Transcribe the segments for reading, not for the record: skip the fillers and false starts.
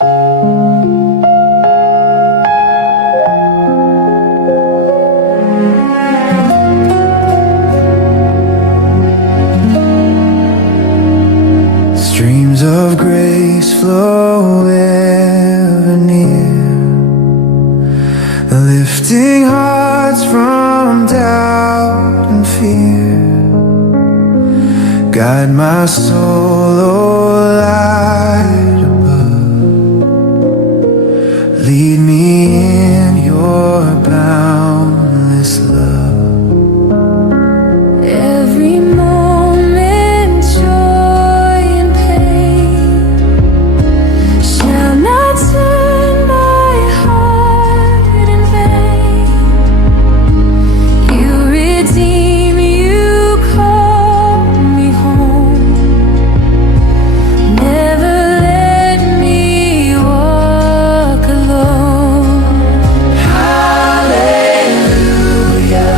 Streams of grace flow ever near, lifting hearts from doubt and fear. Guide my soul, oh light above. Lead me in your boundless love. Every moment, joy and pain shall not turn my heart in vain. You redeem, you call me home. Never let me walk alone. Hallelujah,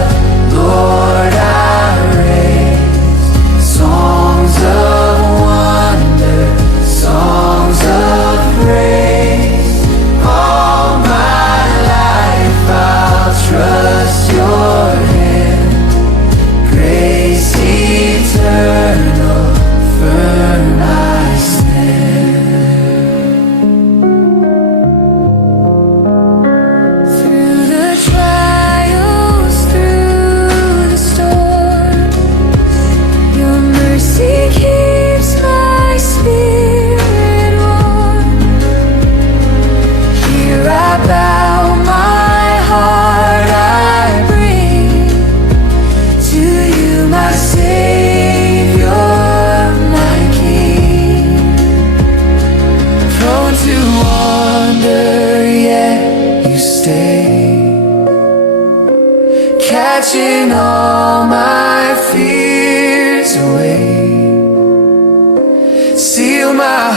Lord, I raise songs of wonder, songs of praise. All my life I'll trust your hand. Grace eternal, firm I stand. Through the trials, through the storms, your mercy keeps my spirit warm. Here I bow, my heart I bring to you, my Savior, my King. Prone to wander, yet you stay, catching all my fears away. Seal my